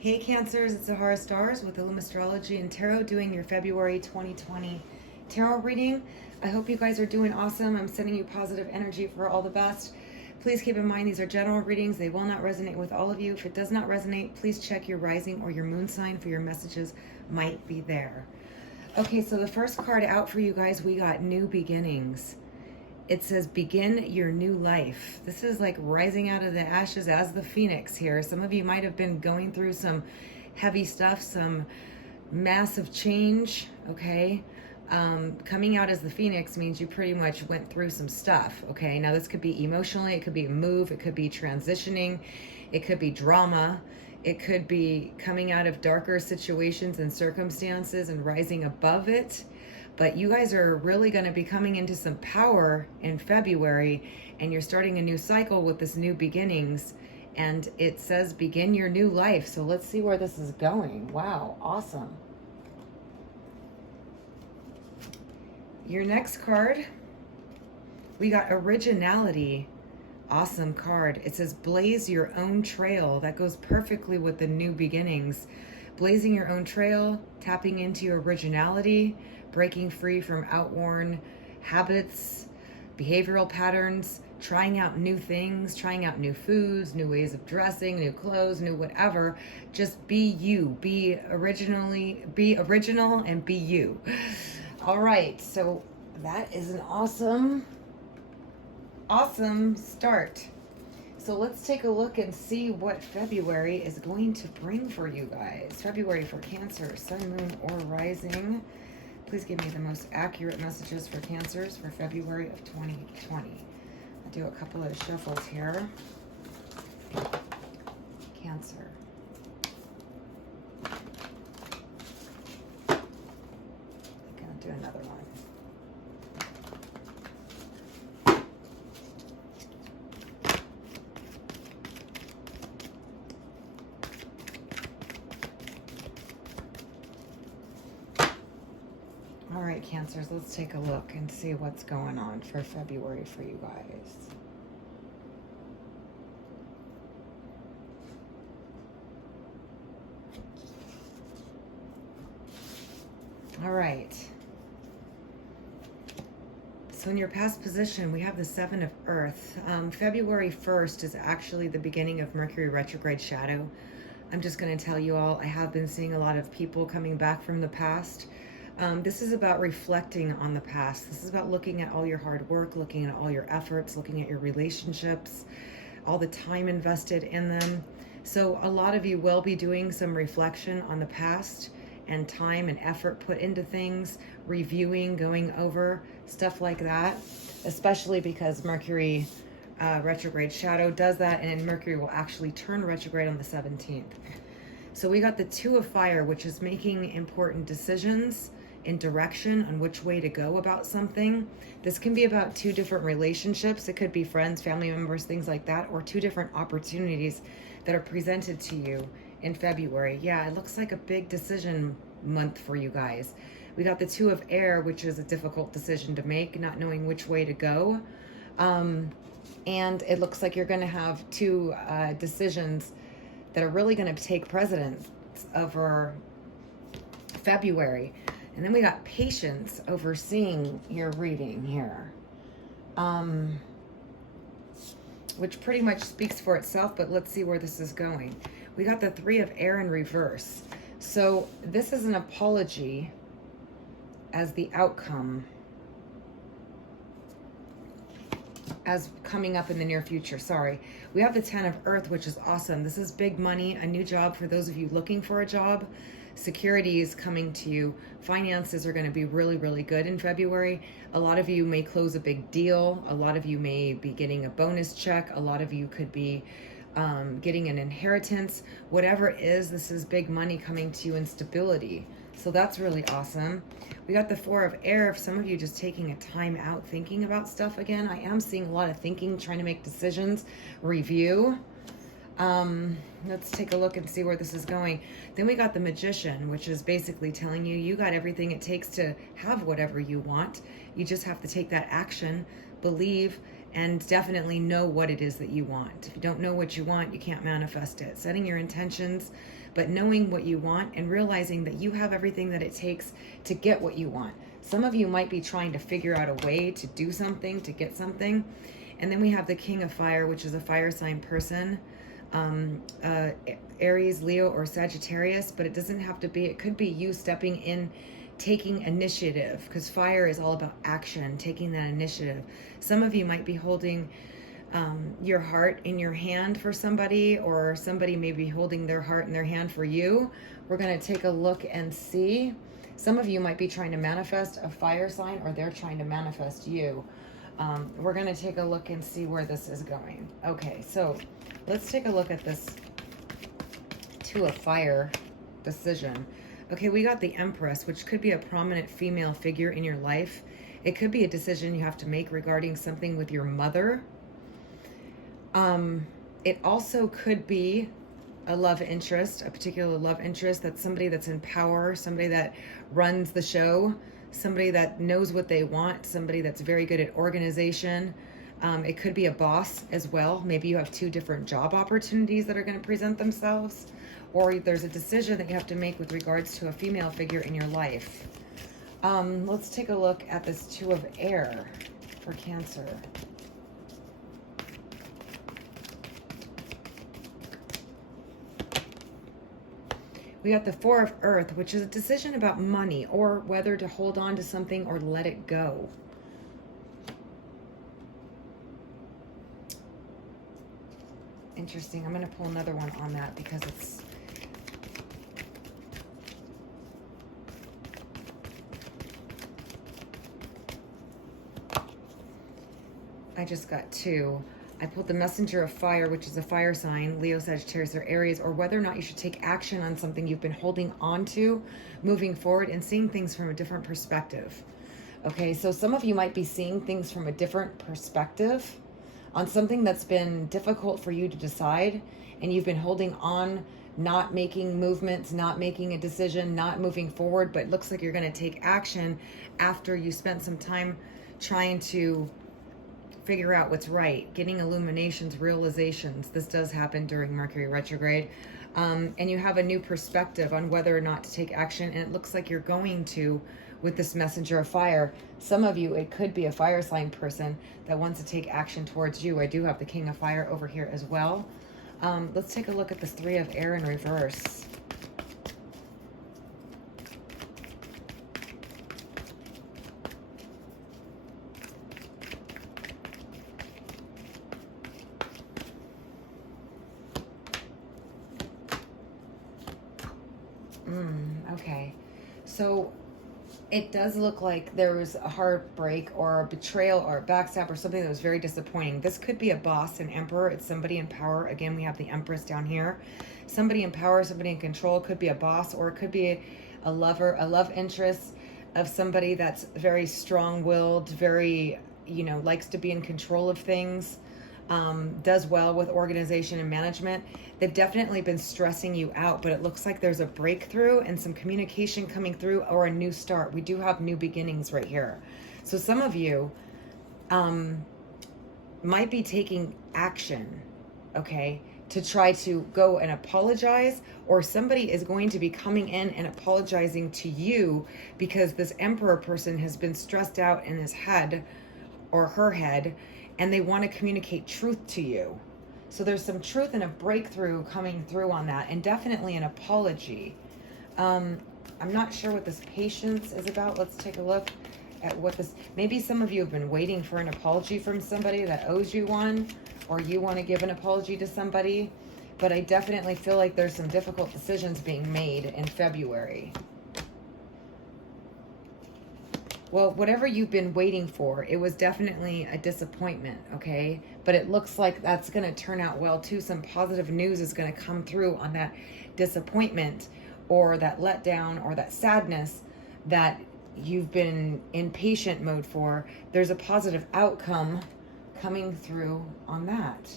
Hey Cancers, it's Zahara Stars with Illum Astrology and Tarot doing your February 2020 tarot reading. I hope you guys are doing awesome. I'm sending you positive energy for all the best. Please keep in mind these are general readings. They will not resonate with all of you. If it does not resonate, please check your rising or your moon sign for your messages might be there. Okay, so the first card out for you guys, we got New Beginnings. It says, begin your new life. This is like rising out of the ashes as the phoenix here. Some of you might have been going through some heavy stuff, some massive change, okay? Coming out as the phoenix means you pretty much went through some stuff, okay? Now this could be emotionally, it could be a move, it could be transitioning, it could be drama, it could be coming out of darker situations and circumstances and rising above it. But you guys are really going to be coming into some power in February, and you're starting a new cycle with this new beginnings. And it says begin your new life. So let's see where this is going. Wow, awesome. Your next card, we got originality. Awesome card. It says blaze your own trail. That goes perfectly with the new beginnings. Blazing your own trail, tapping into your originality, breaking free from outworn habits, behavioral patterns, trying out new things, trying out new foods, new ways of dressing, new clothes, new whatever. Just be you. Be original and be you. All right, so that is an awesome start. So let's take a look and see what February is going to bring for you guys. February for Cancer, Sun, Moon, or Rising. Please give me the most accurate messages for Cancers for February of 2020. I'll do a couple of shuffles here. Cancer. I'm going to do another one. All right, Cancers, let's take a look and see what's going on for February for you guys. All right. So in your past position, we have the Seven of Earth. February 1st is actually the beginning of Mercury retrograde shadow. I'm just going to tell you all, I have been seeing a lot of people coming back from the past. This is about reflecting on the past. This is about looking at all your hard work, looking at all your efforts, looking at your relationships, all the time invested in them. So a lot of you will be doing some reflection on the past and time and effort put into things, reviewing, going over, stuff like that, especially because Mercury retrograde shadow does that, and Mercury will actually turn retrograde on the 17th. So we got the Two of Fire, which is making important decisions in direction on which way to go about something. This can be about two different relationships. It could be friends, family members, things like that, or two different opportunities that are presented to you in February. Yeah, it looks like a big decision month for you guys. We got the Two of Air, which is a difficult decision to make, not knowing which way to go. And it looks like you're going to have two decisions that are really going to take precedence over February. And then we got Patience overseeing your reading here, which pretty much speaks for itself, but let's see where this is going. We got the Three of Air in reverse. So this is an apology as the outcome, as coming up in the near future. Sorry. We have the Ten of Earth, which is awesome. This is big money, a new job for those of you looking for a job. Security is coming to you. Finances are going to be really, really good in February. A lot of you may close a big deal. A lot of you may be getting a bonus check. A lot of you could be getting an inheritance. Whatever it is, this is big money coming to you in stability. So that's really awesome. We got the Four of Air. If some of you just taking a time out thinking about stuff again, I am seeing a lot of thinking, trying to make decisions, review. Let's take a look and see where this is going. Then we got the Magician, which is basically telling you, you got everything it takes to have whatever you want. You just have to take that action, believe, and definitely know what it is that you want. If you don't know what you want, you can't manifest it. Setting your intentions, but knowing what you want and realizing that you have everything that it takes to get what you want. Some of you might be trying to figure out a way to do something, to get something. And then we have the King of Fire, which is a fire sign person, Aries, Leo, or Sagittarius, but it doesn't have to be. It could be you stepping in, taking initiative, because fire is all about action, taking that initiative. Some of you might be holding your heart in your hand for somebody, or somebody may be holding their heart in their hand for you. We're going to take a look and see. Some of you might be trying to manifest a fire sign, or they're trying to manifest you. We're going to take a look and see where this is going. Okay, so let's take a look at this Two of Fire decision. Okay, we got the Empress, which could be a prominent female figure in your life. It could be a decision you have to make regarding something with your mother. It also could be a love interest, a particular love interest. That's somebody that's in power, somebody that runs the show, somebody that knows what they want, somebody that's very good at organization. It could be a boss as well. Maybe you have two different job opportunities that are going to present themselves, or there's a decision that you have to make with regards to a female figure in your life. Let's take a look at this Two of Air for Cancer. We got the Four of Earth, which is a decision about money, or whether to hold on to something or let it go. Interesting. I'm going to pull another one on that because it's... I just got two. I pulled the Messenger of Fire, which is a fire sign, Leo, Sagittarius, or Aries, or whether or not you should take action on something you've been holding on to, moving forward and seeing things from a different perspective. Okay, so some of you might be seeing things from a different perspective on something that's been difficult for you to decide, and you've been holding on, not making movements, not making a decision, not moving forward, but it looks like you're going to take action after you spent some time trying to figure out what's right, getting illuminations, realizations. This does happen during Mercury retrograde. And you have a new perspective on whether or not to take action, and it looks like you're going to with this Messenger of Fire. Some of you, it could be a fire sign person that wants to take action towards you. I do have the King of Fire over here as well. Let's take a look at this Three of Air in reverse. Okay, so it does look like there was a heartbreak or a betrayal or a backstab or something that was very disappointing. This could be a boss, an emperor. It's somebody in power. Again, we have the Empress down here. Somebody in power, somebody in control. It could be a boss, or it could be a lover, a love interest of somebody that's very strong-willed, very, likes to be in control of things, does well with organization and management. They've definitely been stressing you out, but it looks like there's a breakthrough and some communication coming through, or a new start. We do have new beginnings right here. So some of you might be taking action, okay, to try to go and apologize, or somebody is going to be coming in and apologizing to you because this Emperor person has been stressed out in his head or her head, and they want to communicate truth to you. So there's some truth and a breakthrough coming through on that, and definitely an apology. I'm not sure what this patience is about. Let's take a look at what this... Maybe some of you have been waiting for an apology from somebody that owes you one, or you want to give an apology to somebody. But I definitely feel like there's some difficult decisions being made in February. Well, whatever you've been waiting for, it was definitely a disappointment, okay? But it looks like that's going to turn out well, too. Some positive news is going to come through on that disappointment, or that letdown, or that sadness that you've been in patient mode for. There's a positive outcome coming through on that.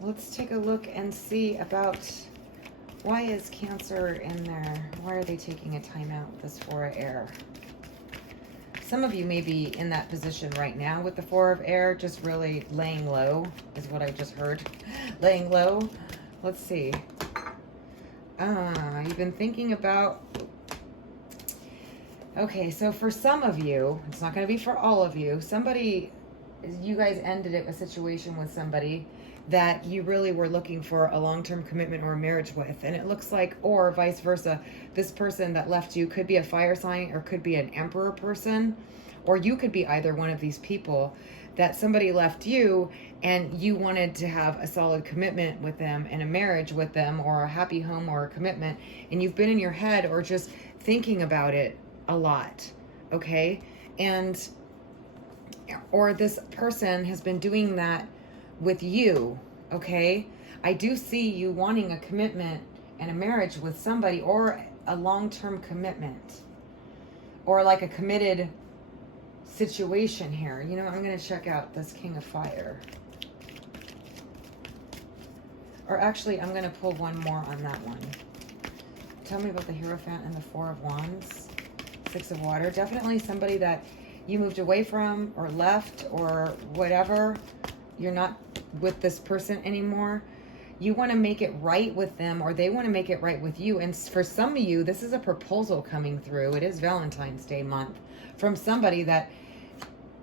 Let's take a look and see about... Why is Cancer in there? Why are they taking a time out with this Four of Air? Some of you may be in that position right now with the Four of Air, just really laying low, is what I just heard. Laying low. Let's see. You've been thinking about... Okay, so for some of you, it's not going to be for all of you. You guys ended a situation with somebody that you really were looking for a long-term commitment or a marriage with. And it looks like, or vice versa, this person that left you could be a fire sign or could be an emperor person, or you could be either one of these people that somebody left you and you wanted to have a solid commitment with them and a marriage with them or a happy home or a commitment. And you've been in your head or just thinking about it a lot, okay? Or this person has been doing that with you, okay? I do see you wanting a commitment and a marriage with somebody, or a long-term commitment, or like a committed situation here. You know, I'm going to check out this King of Fire. Or actually, I'm going to pull one more on that one. Tell me about the Hierophant and the Four of Wands, Six of Water. Definitely somebody that you moved away from or left or whatever. You're not with this person anymore. You want to make it right with them, or they want to make it right with you. And for some of you, this is a proposal coming through. It is Valentine's Day month from somebody that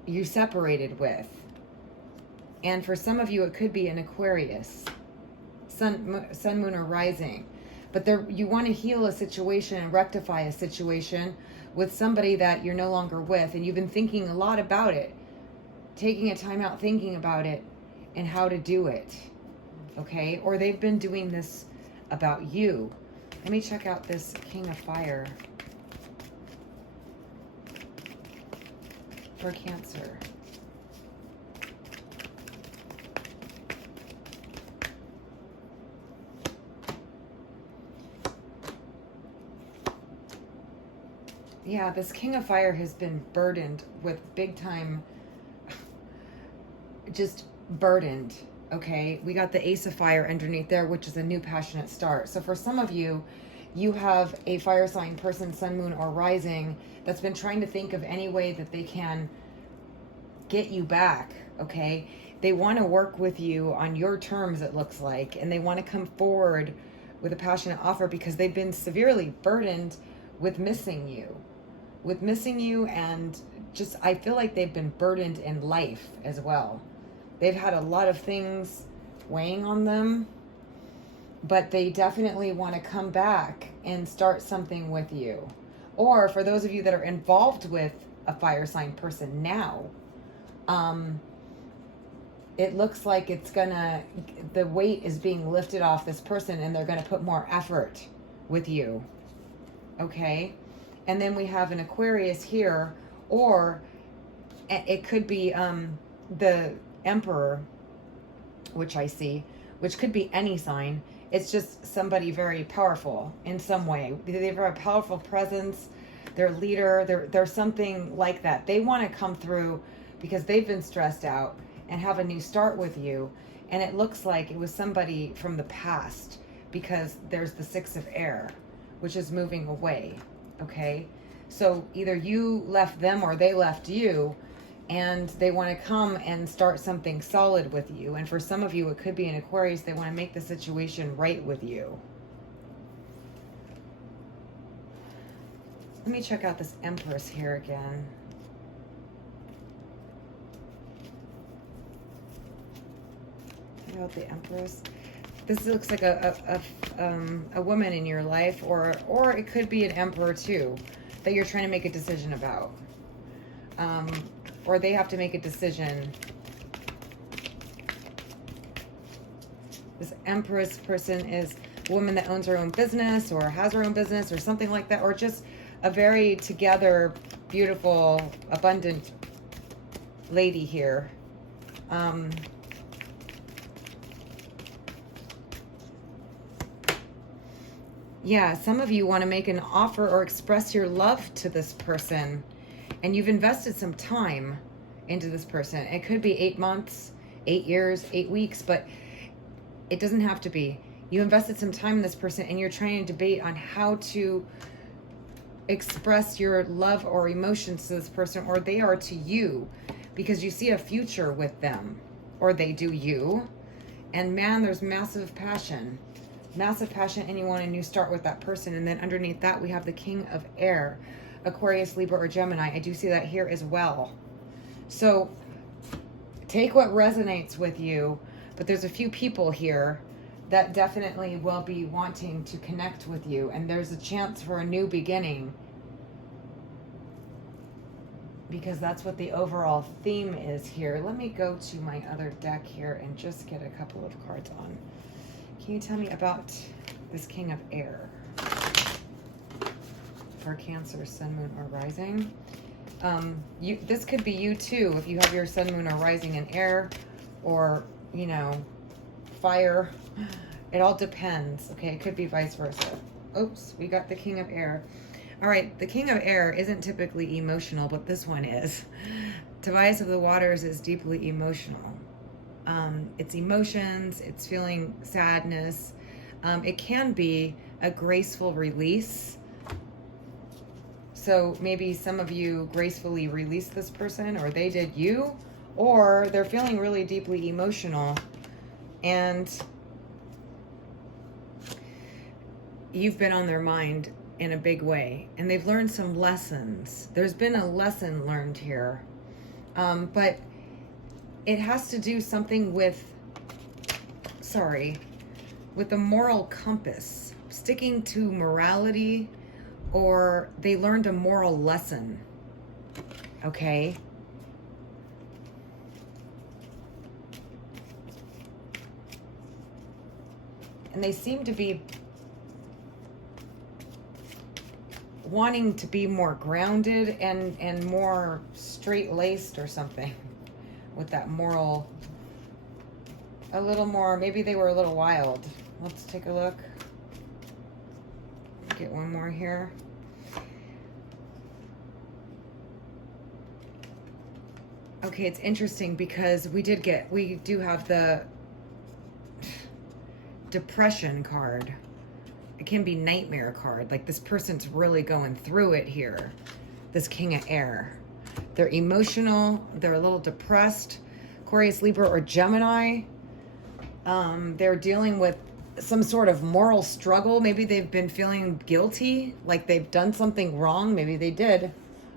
you separated with. And for some of you, it could be an Aquarius, sun, moon, or rising. But you want to heal a situation and rectify a situation with somebody that you're no longer with. And you've been thinking a lot about it, taking a time out thinking about it and how to do it, okay? Or they've been doing this about you. Let me check out this King of Fire for Cancer. Yeah, this King of Fire has been burdened with big time, just burdened, okay? We got the Ace of Fire underneath there, which is a new passionate start. So for some of you, you have a fire sign person, sun, moon, or rising that's been trying to think of any way that they can get you back, okay? They want to work with you on your terms, it looks like, and they want to come forward with a passionate offer because they've been severely burdened with missing you. And just, I feel like they've been burdened in life as well. They've had a lot of things weighing on them, but they definitely want to come back and start something with you. Or for those of you that are involved with a fire sign person now, it looks like the weight is being lifted off this person and they're gonna put more effort with you, okay? And then we have an Aquarius here, or it could be the Emperor, which I see, which could be any sign. It's just somebody very powerful in some way. They have a powerful presence, they're a leader, they're something like that. They want to come through because they've been stressed out and have a new start with you. And it looks like it was somebody from the past because there's the Six of Air, which is moving away. Okay, so either you left them or they left you, and they want to come and start something solid with you. And for some of you, it could be an Aquarius. They want to make the situation right with you. Let me check out this Empress here again. Check out the Empress. This looks like a woman in your life, or it could be an emperor too, that you're trying to make a decision about. Or they have to make a decision. This Empress person is a woman that owns her own business or has her own business or something like that, or just a very together, beautiful, abundant lady here. Yeah, some of you want to make an offer or express your love to this person, and you've invested some time into this person. It could be 8 months, 8 years, 8 weeks, but it doesn't have to be. You invested some time in this person and you're trying to debate on how to express your love or emotions to this person, or they are to you, because you see a future with them, or they do you. And man, there's massive passion, and you want a new start with that person. And then underneath that, we have the King of Air, Aquarius, Libra, or Gemini. I do see that here as well. So take what resonates with you, but there's a few people here that definitely will be wanting to connect with you, and there's a chance for a new beginning, because that's what the overall theme is here. Let me go to my other deck here and just get a couple of cards on. Can you tell me about this King of Air for Cancer, Sun, Moon, or Rising? This could be you too, if you have your Sun, Moon, or Rising in air, or, you know, fire. It all depends. Okay, it could be vice versa. Oops, we got the King of Air. All right, the King of Air isn't typically emotional, but this one is. Tobias of the Waters is deeply emotional. It's emotions, it's feeling sadness. It can be a graceful release. So maybe some of you gracefully released this person, or they did you, or they're feeling really deeply emotional, and you've been on their mind in a big way, and they've learned some lessons. There's been a lesson learned here, but it has to do something with, with the moral compass, sticking to morality, or they learned a moral lesson, okay? And they seem to be wanting to be more grounded and more straight-laced or something with that moral, a little more, maybe they were a little wild. Let's take a look. Get one more here. Okay, it's interesting because we do have the depression card. It can be nightmare card. Like, this person's really going through it here. This King of Air. They're emotional. They're a little depressed. Aquarius, Libra, or Gemini. They're dealing with some sort of moral struggle. Maybe they've been feeling guilty, like they've done something wrong. Maybe they did.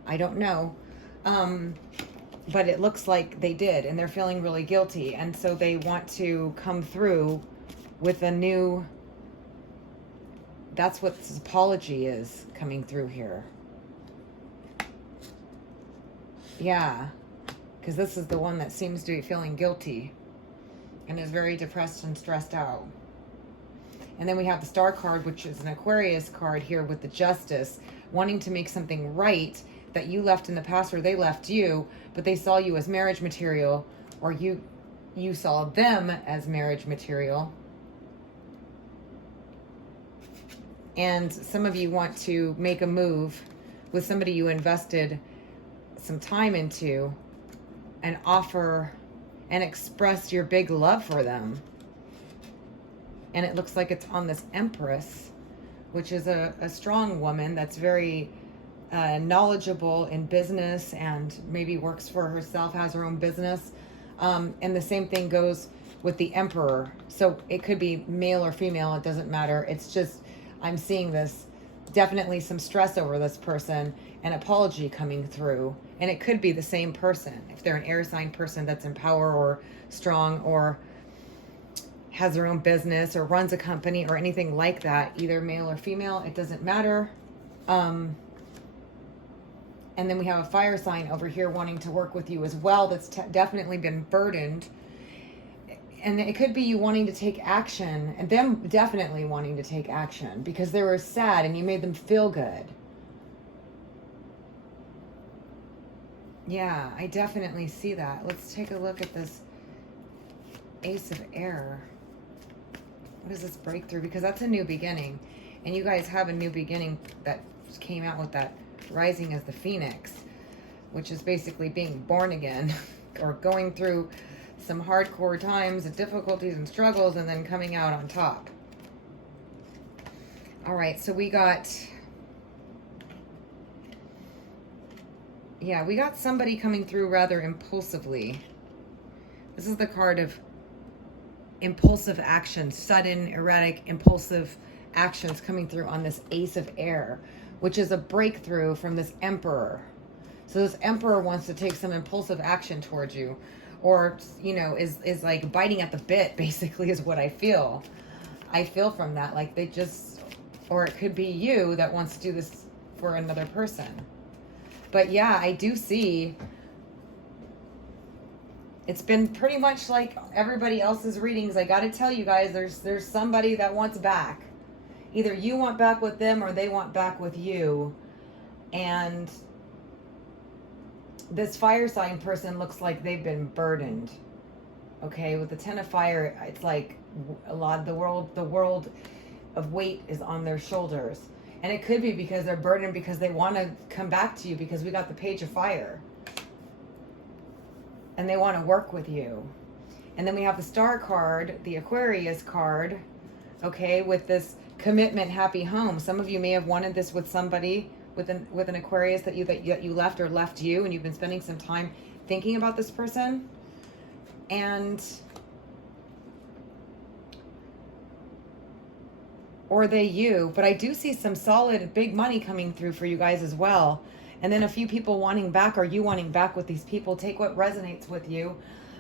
I don't know. But it looks like they did, and they're feeling really guilty. And so they want to come through with a new, that's what this apology is coming through here. Yeah, because this is the one that seems to be feeling guilty and is very depressed and stressed out. And then we have the Star card, which is an Aquarius card here with the Justice, wanting to make something right that you left in the past, or they left you, but they saw you as marriage material, or you saw them as marriage material. And some of you want to make a move with somebody you invested some time into and offer and express your big love for them. And it looks like it's on this Empress, which is a strong woman that's very knowledgeable in business and maybe works for herself, has her own business. And the same thing goes with the Emperor. So it could be male or female, it doesn't matter. It's just, I'm seeing this, definitely some stress over this person, an apology coming through. And it could be the same person. If they're an air sign person that's in power or strong or has their own business or runs a company or anything like that, either male or female, it doesn't matter. And then we have a fire sign over here wanting to work with you as well, that's definitely been burdened. And it could be you wanting to take action, and them definitely wanting to take action because they were sad and you made them feel good. Yeah, I definitely see that. Let's take a look at this Ace of Air. What is this breakthrough? Because that's a new beginning. And you guys have a new beginning that came out with that rising as the Phoenix, which is basically being born again or going through some hardcore times of difficulties and struggles and then coming out on top. All right, so we got Yeah, we got somebody coming through rather impulsively. This is the card of impulsive action, sudden, erratic, impulsive actions coming through on this Ace of Air, which is a breakthrough from this Emperor. So this Emperor wants to take some impulsive action towards you, or, you know, is like biting at the bit, basically, is what I feel. I feel from that, like they just, or it could be you that wants to do this for another person. But yeah, I do see it's been pretty much like everybody else's readings. I got to tell you guys, there's somebody that wants back. Either you want back with them or they want back with you. And this fire sign person looks like they've been burdened. Okay, with the Ten of Fire, it's like a lot of the world of weight is on their shoulders. And it could be because they're burdened because they want to come back to you, because we got the Page of Fire. And they want to work with you. And then we have the Star card, the Aquarius card, okay, with this commitment, happy home. Some of you may have wanted this with somebody, with an Aquarius that you left or left you, and you've been spending some time thinking about this person. And or they you, but I do see some solid big money coming through for you guys as well. And then a few people wanting back, or you wanting back with these people. Take what resonates with you.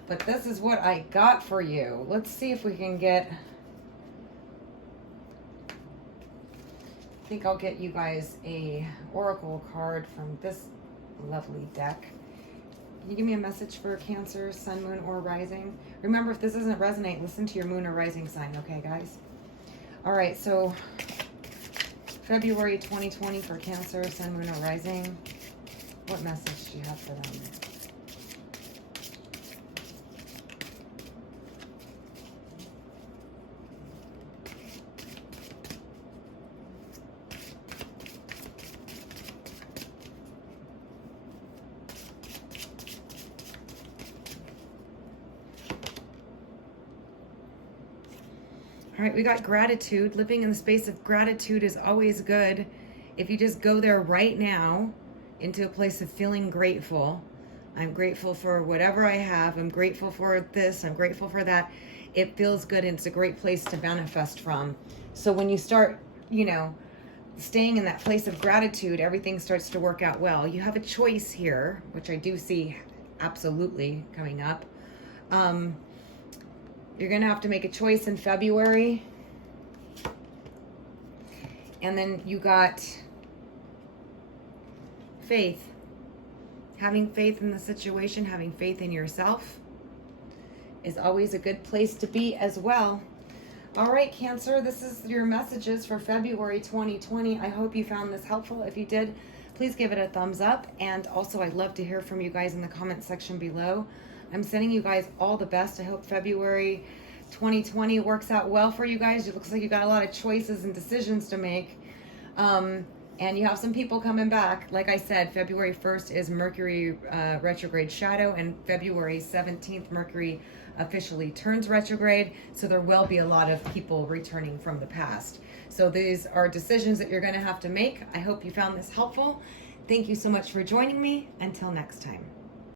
But this is what I got for you. Let's see if we can get, I think I'll get you guys a oracle card from this lovely deck. Can you give me a message for Cancer, Sun, Moon, or Rising? Remember, if this doesn't resonate, listen to your Moon or Rising sign, okay, guys? All right, so February 2020 for Cancer, Sun, Moon, or Rising. What message do you have for them? All right, we got gratitude. Living in the space of gratitude is always good. If you just go there right now into a place of feeling grateful. I'm grateful for whatever I have. I'm grateful for this. I'm grateful for that. It feels good, and it's a great place to manifest from. So when you start, you know, staying in that place of gratitude, everything starts to work out well. You have a choice here, which I do see absolutely coming up. You're going to have to make a choice in February. And then you got faith. Having faith in the situation, having faith in yourself is always a good place to be as well. All right, Cancer, this is your messages for February 2020. I hope you found this helpful. If you did, please give it a thumbs up. And also, I'd love to hear from you guys in the comment section below. I'm sending you guys all the best. I hope February 2020 works out well for you guys. It looks like you got a lot of choices and decisions to make. And you have some people coming back. Like I said, February 1st is Mercury retrograde shadow, and February 17th, Mercury officially turns retrograde. So there will be a lot of people returning from the past. So these are decisions that you're going to have to make. I hope you found this helpful. Thank you so much for joining me. Until next time.